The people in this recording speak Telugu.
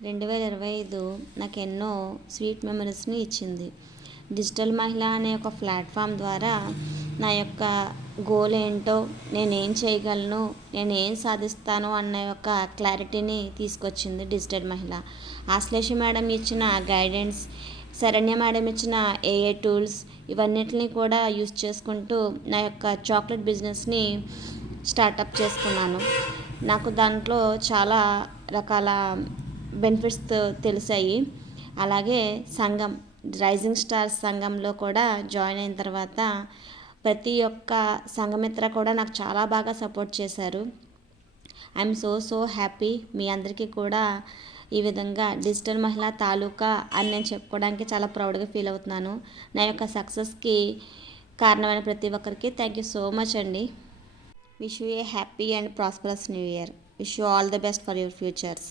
2025 నాకు ఎన్నో స్వీట్ మెమరీస్ని ఇచ్చింది. డిజిటల్ మహిళ అనే ఒక ప్లాట్ఫామ్ ద్వారా నా యొక్క గోల్ ఏంటో, నేనేం చేయగలను, నేనేం సాధిస్తాను అన్న యొక్క క్లారిటీని తీసుకొచ్చింది డిజిటల్ మహిళ. ఆశ్లేష మేడం ఇచ్చిన గైడెన్స్, శరణ్య మేడం ఇచ్చిన ఏఏ టూల్స్, ఇవన్నిటిని కూడా యూస్ చేసుకుంటూ నా యొక్క చాక్లెట్ బిజినెస్ని స్టార్టప్ చేసుకున్నాను. నాకు దాంట్లో చాలా రకాల బెనిఫిట్స్ తెలిసాయి. అలాగే సంఘం, రైజింగ్ స్టార్స్ సంఘంలో కూడా జాయిన్ అయిన తర్వాత ప్రతి ఒక్క సంఘమిత్ర కూడా నాకు చాలా బాగా సపోర్ట్ చేశారు. I'm so happy. మీ అందరికీ కూడా ఈ విధంగా డిజిటల్ మహిళా తాలూకా అని నేను చెప్పుకోవడానికి చాలా ప్రౌడ్గా ఫీల్ అవుతున్నాను. నా యొక్క సక్సెస్కి కారణమైన ప్రతి ఒక్కరికి థ్యాంక్ యూ సో మచ్ అండి. Wish you A happy and prosperous new year. Wish you all the best for your futures.